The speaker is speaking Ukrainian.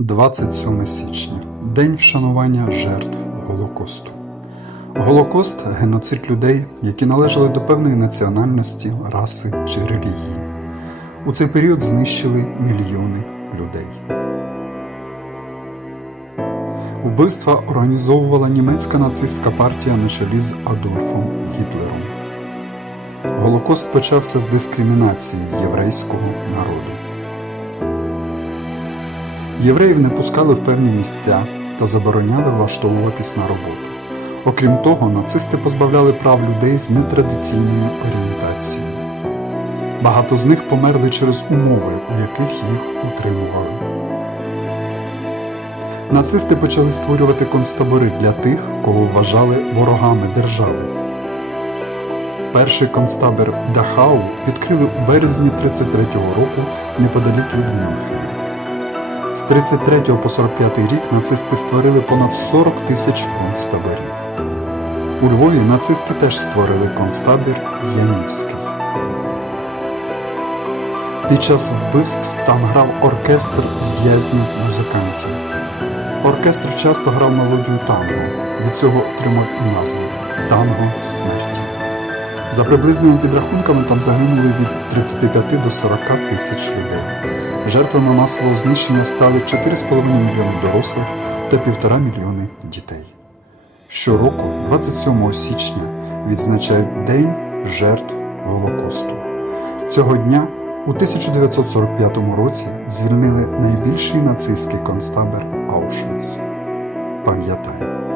27 січня День вшанування жертв Голокосту. Голокост геноцид людей, які належали до певної національності, раси чи релігії. У цей період знищили мільйони людей. Вбивства організовувала німецька нацистська партія на чолі з Адольфом Гітлером. Голокост почався з дискримінації єврейського народу. Євреїв не пускали в певні місця та забороняли влаштовуватись на роботу. Окрім того, нацисти позбавляли прав людей з нетрадиційною орієнтацією. Багато з них померли через умови, у яких їх утримували. Нацисти почали створювати концтабори для тих, кого вважали ворогами держави. Перший концтабір Дахау відкрили у березні 33-го року неподалік від Мюнхена. З 33 по 45 рік нацисти створили понад 40 тисяч концтаборів. У Львові нацисти теж створили концтабір Янівський. Під час вбивств там грав оркестр з музикантів. Оркестр часто грав мелодію танго, від цього отримав і назву Танго смерті. За приблизними підрахунками там загинули від 35 до 40 тисяч людей. Жертвами масового знищення стали 4,5 мільйони дорослих та 1,5 мільйони дітей. Щороку, 27 січня, відзначають День жертв Голокосту. Цього дня у 1945 році звільнили найбільший нацистський концтабір Аушвіц. Пам'ятай.